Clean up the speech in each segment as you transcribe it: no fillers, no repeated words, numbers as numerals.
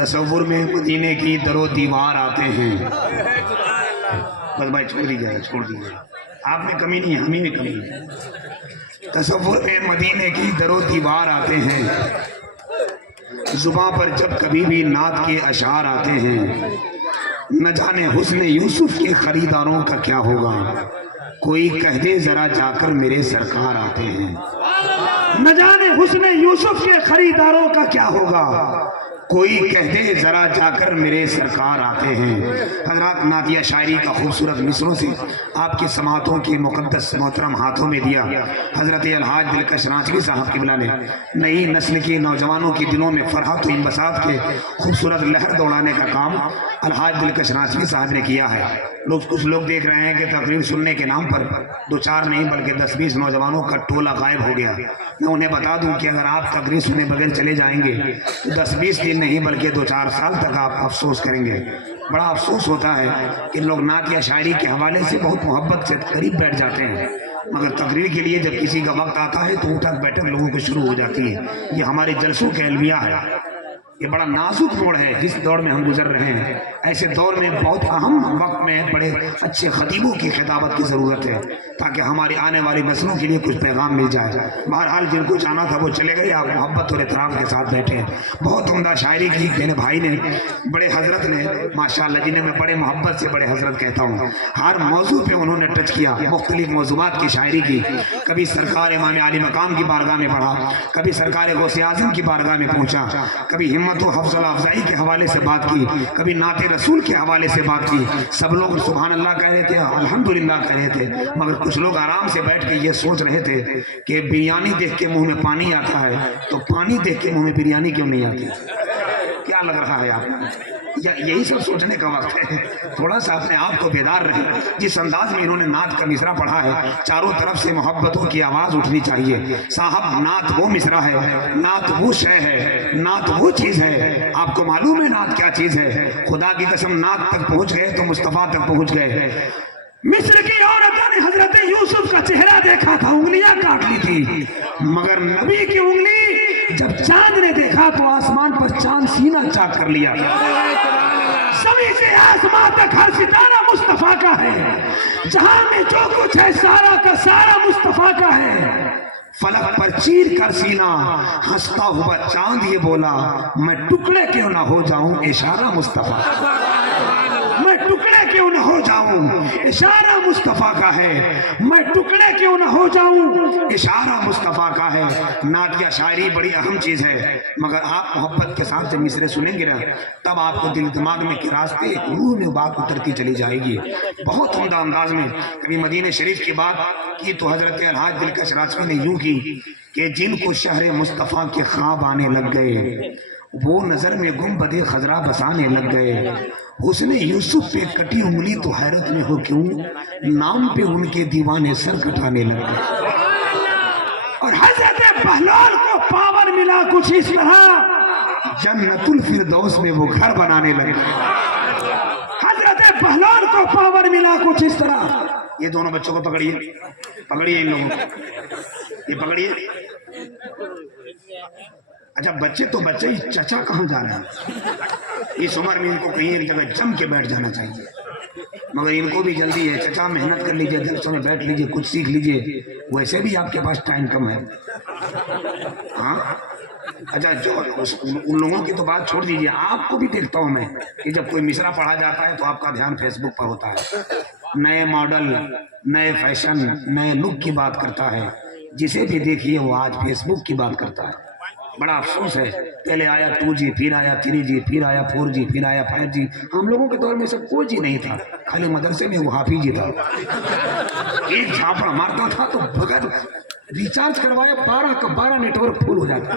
تصور میں مدینے کی در و دیوار آتے ہیں. بس بھائی چھوڑ دیجیے آپ میں کمی نہیں ہے, ہمیں میں کمی ہے. تصور میں مدینے کی در و دیوار آتے ہیں, زباں پر جب کبھی بھی نعت کے اشعار آتے ہیں. نہ جانے حسن یوسف کے خریداروں کا کیا ہوگا, کوئی کہہ دے ذرا جا کر میرے سرکار آتے ہیں. نہ جانے حسن یوسف کے خریداروں کا کیا ہوگا, کوئی کہہ دے ذرا جا کر میرے سرکار آتے ہیں. حضرات نعتیہ شاعری کا خوبصورت مصروں سے آپ کے سماعتوں کے مقدس محترم ہاتھوں میں دیا حضرت الحاج دلکش رانچوی صاحب قبلہ نے نئی نسل کے نوجوانوں کے دلوں میں فرحت و انبساط کے خوبصورت لہر دوڑانے کا کام الحاج دلکش رانچوی صاحب نے کیا ہے. کچھ لوگ دیکھ رہے ہیں کہ تقریر سننے کے نام پر 2-4 نہیں بلکہ 10-20 نوجوانوں کا ٹولہ غائب ہو گیا. میں انہیں بتا دوں کہ اگر آپ تقریر سننے بغیر چلے جائیں گے تو 10-20 دن نہیں بلکہ 2-4 سال تک آپ افسوس کریں گے. بڑا افسوس ہوتا ہے کہ لوگ نعت یا شاعری کے حوالے سے بہت محبت سے قریب بیٹھ جاتے ہیں, مگر تقریر کے لیے جب کسی کا وقت آتا ہے تو اٹھک بیٹھک لوگوں کو شروع ہو جاتی ہے. یہ ہمارے جلسوں کے المیہ ہے. یہ بڑا نازک موڑ ہے جس دور میں ہم گزر رہے ہیں. ایسے دور میں بہت اہم وقت میں بڑے اچھے خطیبوں کی خطابت کی ضرورت ہے تاکہ ہماری آنے والی نسلوں کے لیے کچھ پیغام مل جائے. بہرحال جن کو جانا تھا وہ چلے گئے, آپ محبت اور احترام کے ساتھ بیٹھے ہیں. بہت عمدہ شاعری کی میرے بھائی نے, بڑے حضرت نے ماشاءاللہ, جنہیں میں بڑے محبت سے بڑے حضرت کہتا ہوں. ہر موضوع پہ انہوں نے ٹچ کیا, مختلف موضوعات کی شاعری کی. کبھی سرکار امام علی مقام کی بارگاہ میں پڑھا, کبھی سرکار غوث اعظم کی بارگاہ میں پہنچا, کبھی ہمت و حوصلہ افزائی کے حوالے سے بات کی, کبھی نعت رسول کے حوالے سے بات کی. سب لوگ سبحان اللہ کہہ رہے تھے, الحمدللہ کہہ رہے تھے, مگر کچھ لوگ آرام سے بیٹھ کے یہ سوچ رہے تھے کہ بریانی دیکھ کے منہ میں پانی آتا ہے تو پانی دیکھ کے منہ میں بریانی کیوں نہیں آتی. کیا لگ رہا ہے آپ کو, یہی سب سوچنے کا وقت ہے. تھوڑا سا اپنے آپ کو بیدار رہے. جس انداز میں انہوں نے نعت کا مصرع پڑھا ہے, چاروں طرف سے محبتوں کی آواز اٹھنی چاہیے. صاحب نعت وہ مصرع ہے, نعت وہ شے ہے, نعت وہ چیز ہے. آپ کو معلوم ہے نعت کیا چیز ہے؟ خدا کی قسم نعت تک پہنچ گئے تو مصطفیٰ تک پہنچ گئے. مصر کی عورتوں نے حضرت یوسف کا چہرہ دیکھا تھا, انگلیاں کاٹ لی تھی, مگر نبی کی انگلی جب چاند نے دیکھا تو آسمان پر چاند سینہ چاک کر لیا. زمین سے آسمان تک ہر ستارہ مصطفیٰ کا ہے, جہاں میں جو کچھ ہے سارا کا سارا مصطفیٰ کا ہے. فلک پر چیر کر سینہ ہنستا ہوا چاند یہ بولا, میں ٹکڑے کیوں نہ ہو جاؤں اشارہ مصطفیٰ, میں ٹکڑے کیوں نہ ہو جاؤں اشارہ مصطفیٰ کا ہے, میں ٹکڑے کیوں نہ ہو جاؤں اشارہ مصطفیٰ کا ہے. نعت یا شاعری بڑی اہم چیز ہے, مگر آپ محبت کے ساتھ جب مصرے سنیں گے نا تب آپ کو دل دماغ میں کے راستے روح میں بات اترتی چلی جائے گی. بہت عمدہ انداز میں کبھی مدینہ شریف کی بات کی تو حضرت الحاج دلکش رانچوی نے یوں کی کہ جن کو شہر مصطفیٰ کے خواب آنے لگ گئے وہ نظر میں گنبد خضرا بسانے لگ گئے. حسن یوسف پہ کٹی انگلی تو حیرت میں ہو کیوں, نام پہ ان کے دیوانے سر کٹانے لگ گئے. اور حضرت بہلول کو پاور ملا کچھ اس طرح, جنت الفردوس میں وہ گھر بنانے لگے. حضرت بہلول کو پاور ملا کچھ اس طرح. یہ دونوں بچوں کو پکڑیے, پکڑیے ان لوگوں کو, یہ پکڑیے. اچھا بچے تو بچے ہی, چچا کہاں جا رہے ہیں؟ اس عمر میں ان کو کہیں ایک جگہ جم کے بیٹھ جانا چاہیے, مگر ان کو بھی جلدی ہے. چچا محنت کر لیجئے, جلسوں میں بیٹھ لیجئے, کچھ سیکھ لیجئے, ویسے بھی آپ کے پاس ٹائم کم ہے. ہاں اچھا جو ان لوگوں کی تو بات چھوڑ دیجئے, آپ کو بھی دیکھتا ہوں میں کہ جب کوئی مصرع پڑھا جاتا ہے تو آپ کا دھیان فیس بک پر ہوتا ہے. نئے ماڈل, نئے فیشن, نئے لک کی بات کرتا ہے. جسے بھی دیکھیے وہ آج فیس بک کی بات کرتا ہے. بڑا افسوس ہے, پہلے آیا 2G, پھر آیا 3G, پھر آیا 4G, پھر آیا 5G. ہم لوگوں کے دور میں سب کوئی جی نہیں تھا, خالی مدرسے میں وہ حافظ جی تھا. ایک جھاپڑ مارتا تھا تو بغیر ریچارج کروائے 12 کا 12 نیٹ ورک فل ہو جاتا.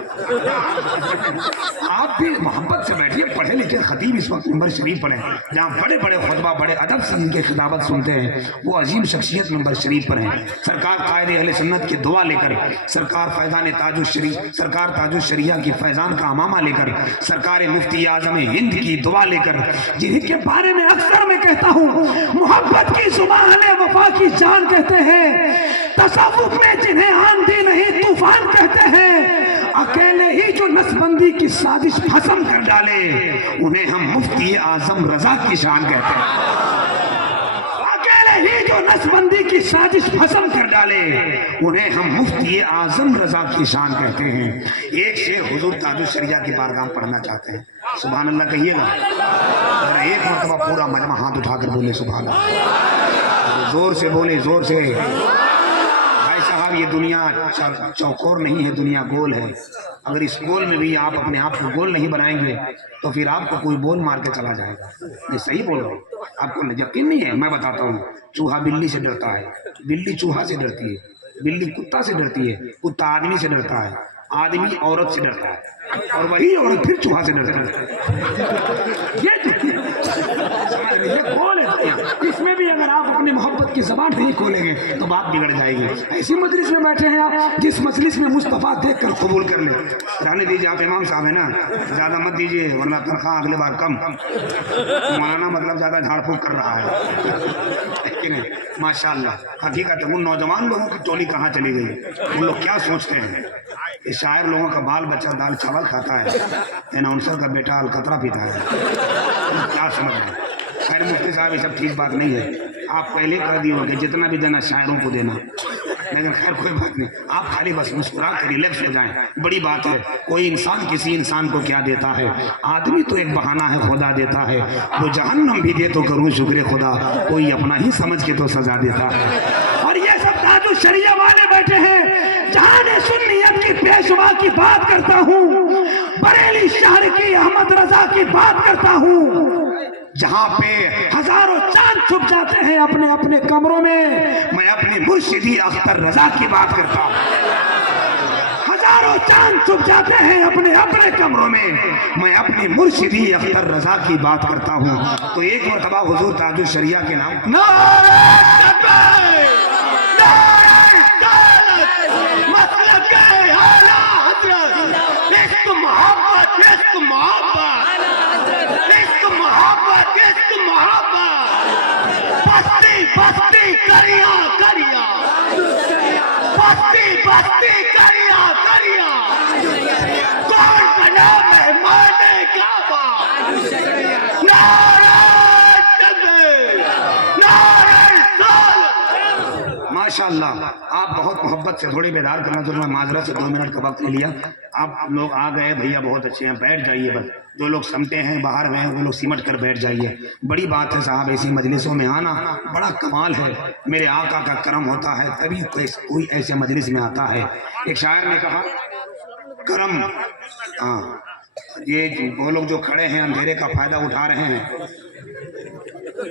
آپ بھی محبت سے بیٹھیے, پڑھے لکھے خطیب اس وقت منبر شریف پر ہیں, جہاں بڑے بڑے خطبہ بڑے ادب سے ان کے خطابت سنتے ہیں. وہ عظیم شخصیت منبر شریف پر ہیں. سرکار قائد اہل سنت کی دعا لے کر, سرکار فیضان تاج الشریف, سرکار تاج الشریعہ کی فیضان کا امامہ لے کر, سرکار مفتی اعظم ہند کی دعا لے کر, جن کے بارے میں اکثر میں کہتا ہوں محبت کی زبان وفا کی جان کہتے ہیں. تصوف میں جنہیں آندھی نہیں طوفان کہتے ہیں, अकेले ही जो नसबंदी की साजिश भस्म कर डाले उन्हें हम मुफ्ती आजम रजा की शान कहते हैं। ही जो नसबंदी की साजिश भस्म कर डाले उन्हें हम मुफ्ती आजम रजा की शान कहते हैं। एक शेर हुजूर ताजुल शरिया की बारगाह पढ़ना चाहते हैं, सुभान अल्लाह कहिएगा। और एक मरतबा पूरा मजमा हाथ उठाकर बोले सुभान अल्लाह, जोर से बोले, जोर से। भाई साहब ये दुनिया चौकोर नहीं है, दुनिया गोल है। अगर इस गोल में भी आप अपने आप को गोल नहीं बनाएंगे तो फिर आपको कोई बोल मार के चला जाएगा। ये सही बोल रहा हूँ, आपको यकीन नहीं है, मैं बताता हूँ। चूहा बिल्ली से डरता है, बिल्ली चूहा से डरती है, बिल्ली कुत्ता से डरती है, कुत्ता आदमी से डरता है, आदमी औरत से डरता है, और वही औरत फिर चूहा से डरता है। ये गोल है। इसमें भी अगर आप अपनी मोहब्बत की ज़बान नहीं खोलेंगे तो बात बिगड़ जाएगी। ऐसी मजलिस में बैठे हैं आप जिस मजलिस में मुस्तफ़ा देख कर कबूल कर ले। रहने दीजिए, आप इमाम साहब है ना, ज़्यादा मत दीजिए वरना तनख्वाह अगले बार कम। मौलाना मतलब ज़्यादा झाड़ फूक कर रहा है कि नहीं? माशाअल्लाह। हकीकत है, उन नौजवान लोगों की टोली कहाँ चली गई? उन लोग क्या सोचते हैं? इस शायर लोगों का बाल बच्चा दाल चावल खाता है, अनाउंसर का बेटा अलकतरा पीता है, क्या समझ रहे हैं? खैर मुफ्ती साहब ये सब ठीक बात नहीं है, आप पहले कर दिए होंगे जितना भी देना शायरों को देना, लेकिन खैर कोई बात नहीं। आप खाली बस मुस्कुरा कर रिलैक्स हो जाएं, बड़ी बात है। कोई इंसान किसी इंसान को क्या देता है? आदमी तो एक बहाना है, खुदा देता है। वो जहन्नम भी दे तो करूँ शुक्र खुदा, कोई अपना ही समझ के तो सजा देता है। और ये सब ताजुल शरिया वाले बैठे हैं, जहां सुन्नियत की पेशवा की बात करता हूँ, बरेली शहर की अहमद रजा की बात करता हूँ, जहाँ पे हजारों चांद छुप जाते हैं अपने अपने कमरों में, मैं अपनी मुर्शिदी अख्तर रजा की बात करता हूँ। हजारों चांद छुप जाते हैं अपने अपने कमरों में, मैं अपनी मुर्शिदी अख्तर रजा की बात करता हूँ। तो एक मरतबा हुजूर ताजुल शरिया के नाम बस्ती करिया करिया, बस्ती बस्ती करिया करिया, कौन बना मेहमान काबा? नारे तकबीर, नारे रिसालत। माशाअल्लाह, आप बहुत मोहब्बत से थोड़ी बेदार करना, तो मैं माजरत से 2 मिनट का वक्त ले लिया। आप लोग आ गए, भैया बहुत अच्छे हैं, बैठ जाइए। बस जो लोग समटे हैं बाहर में वो लोग सिमट कर बैठ जाइए। बड़ी बात है साहब, ऐसी मजलिसों में आना बड़ा कमाल है। मेरे आका का करम होता है तभी कोई ऐसे मजलिस में आता है। एक शायर ने कहा करम, हाँ, ये वो लोग जो खड़े हैं अंधेरे का फायदा उठा रहे हैं,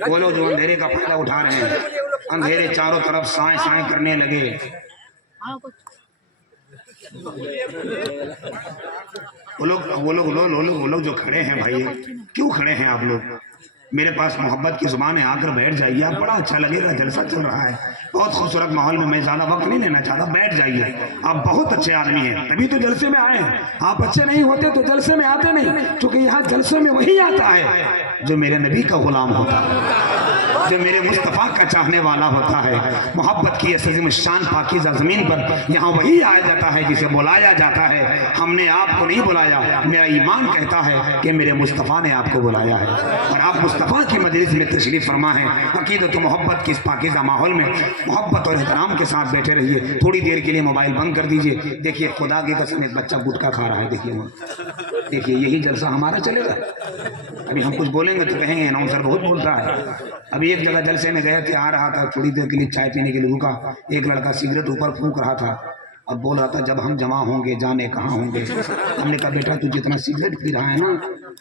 वो लोग जो अंधेरे का फायदा उठा रहे हैं, अंधेरे चारों तरफ साए साए करने लगे। वो लोग जो खड़े हैं, भाई क्यों खड़े हैं आप लोग? मेरे पास मोहब्बत की जुबान है, आकर बैठ जाइए, आप बड़ा अच्छा लगेगा। जलसा चल रहा है, बहुत खूबसूरत माहौल में, मैं ज़्यादा वक्त नहीं लेना चाहता, बैठ जाइए। आप बहुत अच्छे आदमी हैं, तभी तो जलसे में आए हैं। आप अच्छे नहीं होते तो जलसे में आते नहीं, क्योंकि यहाँ जलसे में वही आता है जो मेरे नबी का गुलाम होता है, जो मेरे मुस्तफ़ा का चाहने वाला होता है। मोहब्बत की अज़ीम शान पाकीज़ा ज़मीन पर यहाँ वही आया जाता है जिसे बुलाया जाता है। हमने आपको नहीं बुलाया, मेरा ईमान कहता है कि मेरे मुस्तफ़ा ने आपको बुलाया है, और आप मुस्तफ़ा की मजलिस में तशरीफ़ फरमा है। अक़ीदत मोहब्बत की इस पाकीज़ा माहौल में मोहब्बत और एहतराम के साथ बैठे रहिए। थोड़ी देर के लिए मोबाइल बंद कर दीजिए। देखिए खुदा की कसम, एक बच्चा गुटखा खा रहा है, देखिए यही जलसा हमारा चलेगा। अभी हम कुछ बोलेंगे तो कहेंगे अनाउंसर बहुत बोलता है। अभी एक जगह जलसे में गए थे, आ रहा था, थोड़ी देर के लिए चाय पीने के लिए रुका, एक लड़का सिगरेट ऊपर फूंक रहा था, अब बोल रहा था जब हम जमा होंगे जाने कहाँ होंगे। हमने कहा बेटा तू जितना सिगरेट पी रहा है ना,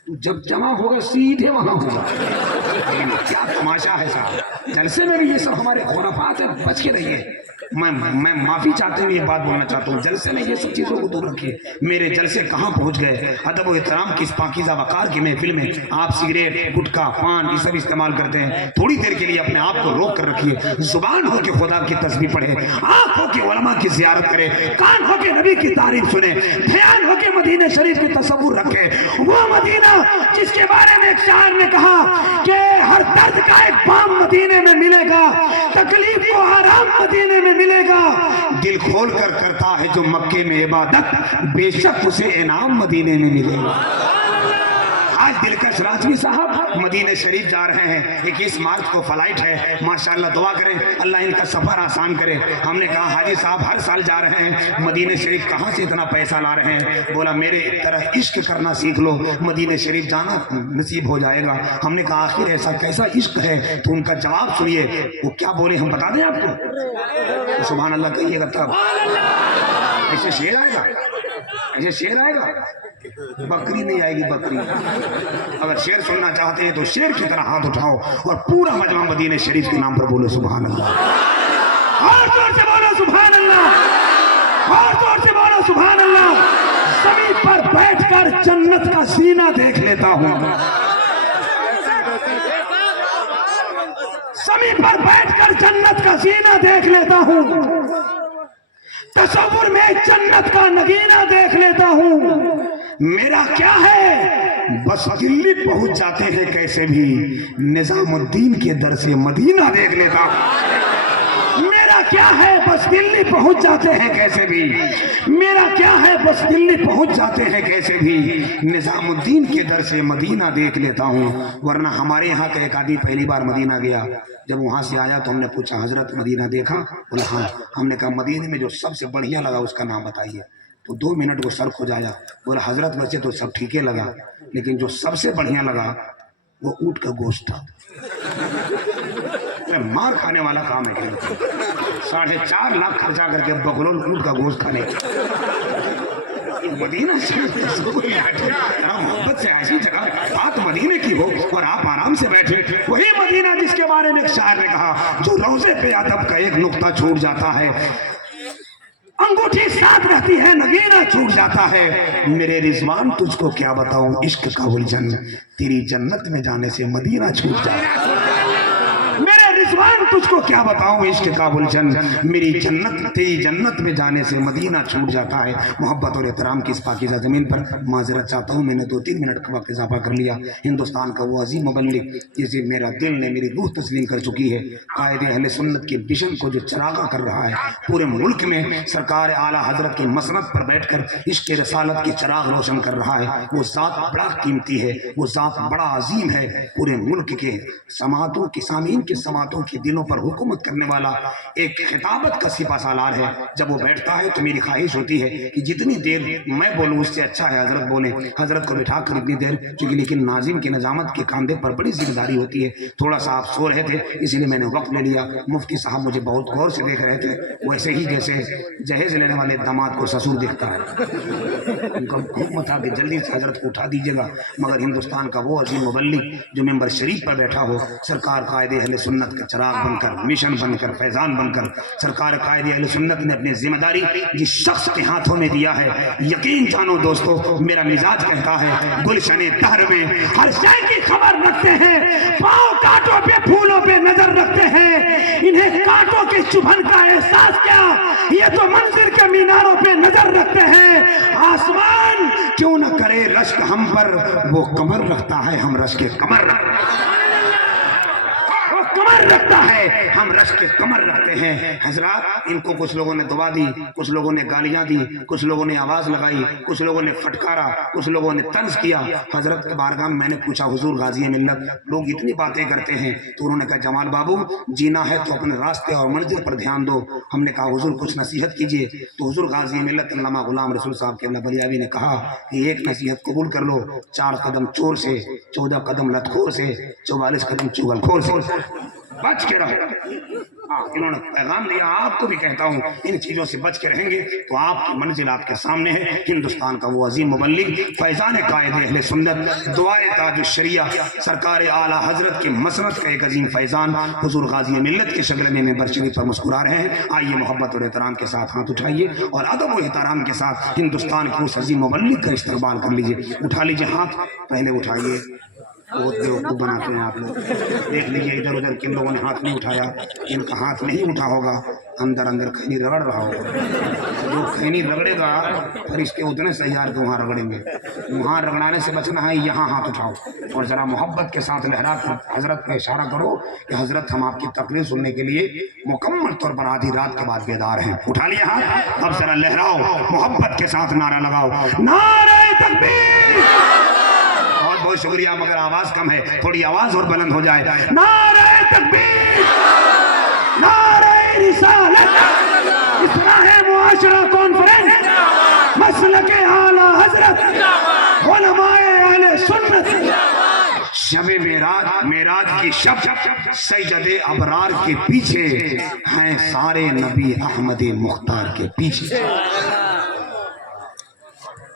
तू जब जमा होगा सीधे वहाँ होगा। लेकिन क्या तमाशा है साहब, जलसे में भी ये सब हमारे खुराफात है, बच के रहिए। मैं माफ़ी चाहते हुए ये बात बोलना चाहता हूँ, जलसे में ये सब चीज़ों को दूर रखिए। मेरे जलसे कहाँ पहुँच गए? अदब और एहतराम की इस पाकीज़ा वक़ार की महफिल में आप सिगरेट, गुटखा, पान ये सब इस्तेमाल करते हैं। थोड़ी देर के लिए अपने आप को रोक कर रखिए। जुबान हो के खुदा की तस्बीह पढ़े, आँख हो के उलमा की ज़ियारत करे, कान हो के नबी की तारीफ सुने, ध्यान हो के मदीना शरीफ की तसव्वुर रखे। वो मदीना जिसके बारे में एक शायर ने कहा कि हर दर्द का एक बाम मदीने में मिलेगा, तकलीफ को आराम मदीने में में मिलेगा। दिल खोल कर करता है जो मक्के में इबादत, बेशक उसे इनाम मदीने में मिलेगा। आज दिलकश राजवी साहब मदीने शरीफ जा रहे हैं, 21 मार्च को फ्लाइट है, माशाल्लाह दुआ करें अल्लाह इनका सफर आसान करे। हमने कहा हाजी साहब हर साल जा रहे हैं मदीने शरीफ, कहाँ से इतना पैसा ला रहे हैं? बोला मेरे तरह इश्क करना सीख लो, मदीने शरीफ जाना नसीब हो जाएगा। हमने कहा आखिर ऐसा कैसा इश्क है? तो उनका जवाब सुनिए, वो क्या बोले हम बता दें आपको? तो सुभान अल्लाह कहिएगा तब ऐसे शेर आएगा, ऐसे शेर आएगा, बकरी नहीं आएगी बकरी। अगर शेर सुनना चाहते हैं तो शेर की तरह हाथ उठाओ और पूरा मजमा मदीने शरीफ के नाम पर बोलो सुभान अल्लाह। और जोर से बोलो सुभान अल्लाह, और जोर से बोलो सुभान अल्लाह। ज़मीन पर बैठकर जन्नत का सीना देख लेता हूँ, ज़मीन पर बैठकर जन्नत का सीना देख लेता हूँ, तसव्वुर में जन्नत का नगीना देख लेता हूँ। मेरा क्या है, बस दिल्ली पहुंच जाते हैं कैसे भी, निजामुद्दीन के दर से मदीना देख लेता हूं। मेरा क्या है, बस दिल्ली पहुंच जाते हैं कैसे भी, मेरा क्या है, बस दिल्ली पहुंच जाते हैं कैसे भी, निजामुद्दीन के दर से मदीना देख लेता हूं। वरना हमारे यहाँ का एक आदमी पहली बार मदीना गया, जब वहां से आया तो हमने पूछा हजरत मदीना देखा? बोला हाँ। हमने कहा मदीने में जो सबसे बढ़िया लगा उसका नाम बताइए। तो 2 मिनट वो सर खोजाया, बोला हजरत वैसे तो सब ठीक ही लगा, लेकिन जो सबसे बढ़िया लगा वो ऊँट का गोश्त था। मार खाने वाला काम है, 4.5 लाख खर्चा करके बकरोल ऊँट का गोश्त खाने। मदीना से मोहब्बत से ऐसी जगह बात मदीने की हो और आप आराम से बैठे, वही मदीना जिसके बारे में एक शायर ने कहा, जो रोजे पे अदब का एक नुक्ता छूट जाता है, अंगूठी साथ रहती है नगीना छूट जाता है। मेरे रिजवान तुझको क्या बताऊं इश्क का उलझन, तेरी जन्नत में जाने से मदीना छूट जाता है। मेरे रिजवान तुझको क्या बताऊं इश्क का उलझन, मेरी जन्नत तेरी जन्नत में जाने से मदीना छूट जाता है। मोहब्बत और एहतराम की इस पाकीज़ा ज़मीन पर माजरत चाहता हूँ, मैंने 2-3 मिनट का वक्त इजाफा कर लिया। हिंदुस्तान का वो अजीम मुबल्लिग जिसे मेरा दिल ने मेरी रूह तस्लीम कर चुकी है, कायदे अहले सुन्नत के मिशन को जो चरागा कर रहा है पूरे मुल्क में, सरकार आला हजरत की मसनद पर बैठकर इश्क रसालत के चराग रोशन कर रहा है। वो ज़ात बड़ा कीमती है, वो ज़ात बड़ा अजीम है, पूरे मुल्क के समातों के सामीन के समातों के दिलों पर हुकूमत करने वाला एक खिताबत का सिपा सालार है। जब वो बैठता है तो मेरी ख्वाहिश होती है कि जितनी देर मैं बोलूँ उससे अच्छा है हजरत बोले, हजरत को बिठा कर इतनी देर, क्योंकि लेकिन नाजिम की नजामत के कांधे पर बड़ी जिम्मेदारी होती है। थोड़ा सा आप सो रहे थे इसलिए मैंने वक्त ले लिया। मुफ्ती साहब मुझे बहुत गौर से देख रहे थे, वैसे ही जैसे जहेज लेने वाले दामाद को ससुर दिखता है। उनका हुक्म था कि जल्दी से हजरत को उठा दीजिएगा, मगर हिंदुस्तान का वो अजीम मुबल्लिग जो मेंबर शरीफ पर बैठा हो, सरकार कायदे अहले सुन्नत का चराग बनकर, मिशन बनकर, फैजान बनकर, सरकार कायदे अहले सुन्नत ने अपनी जिम्मेदारी जिस शख्स के हाथों में दिया है, यकीन जानो दोस्तों, मेरा मिजाज कहता है गुलशने तहर में हर शय की खबर रखते हैं, पाँव कांटों पे फूलों पे नजर रखते हैं, इन्हें कांटों के चुभन का एहसास क्या, ये तो मंजिल के मीनारों पे नजर रखते हैं। आसमान क्यों न करे रश्क हम पर, वो कमर रखता है हम रश्क के कमर रखता है, हम रश के कमर रखते हैं। हजरात, इनको कुछ लोगों ने दुआ दी, कुछ लोगों ने गालियां दी, कुछ लोगों ने आवाज लगाई, कुछ लोगों ने फटकारा, कुछ लोगों ने तंज किया। हजरत के बारगाह में मैंने पूछा हुजूर गाजी मिल्लत, लोग इतनी बातें करते हैं, तो उन्होंने कहा जमाल बाबू जीना है तो अपने रास्ते और मंजिल पर ध्यान दो। हमने कहा हुजूर कुछ नसीहत कीजिए। तो हुजूर गाजी मिल्लत अल्लामा गुलाम रसूल साहब के बलियावी ने कहा कि एक नसीहत कबूल कर लो, 4 कदम चोर से, 14 कदम लतखोर से, 44 कदम चुगलखोर से बच के रहो। इन्होंने पैगाम दिया, आपको भी कहता हूँ इन चीजों से बच के रहेंगे तो आपकी मंजिल आपके सामने है। हिंदुस्तान का वो अजीम मुबल्लिग फैजान कायदे अहले सुन्नत, दुआए ताज शरिया, सरकार आला हजरत के मसनद का एक अजीम फैजान हुजूर गाजी मिल्लत के शक्ल में मेंबर शरीफ पर मुस्कुरा रहे हैं। आइए मोहब्बत और एहतराम के साथ हाथ उठाइए और अदब और एहतराम के साथ हिंदुस्तान के उस अजीम मुबल्लिग का इस्तकबाल कर लीजिए। उठा लीजिए हाथ, पहले उठाइए, बहुत बेवकूफ़ बनाते हैं आप लोग। देख लीजिए इधर उधर किन लोगों ने हाथ नहीं उठाया, इनका हाथ नहीं उठा होगा, अंदर अंदर खैनी रगड़ रहा होगा। जो खैनी रगड़ेगा फिर इसके उतने सैयार के वहाँ रगड़ेंगे। वहाँ रगड़ाने से बचना है, यहाँ हाथ उठाओ और ज़रा मोहब्बत के साथ लहरा कर हजरत पे इशारा करो कि हजरत हम आपकी तकरीर सुनने के लिए मुकम्मल तौर पर आधी रात के बाद बेदार हैं। उठा लिया हाथ, अब जरा लहराओ, मोहब्बत के साथ नारा लगाओ, नारे तकबीर। बहुत बहुत शुक्रिया, मगर आवाज कम है, थोड़ी आवाज और बुलंद हो जाए। नारे तकबीर, नारे रिसालत, इस्लाह मुआशरा कॉन्फ्रेंस, मसलके आला हजरत, उलमाए अहले सुन्नत। शब-ए मेराज की शब सैयदे अबरार के पीछे हैं सारे नबी अहमद मुख्तार के पीछे।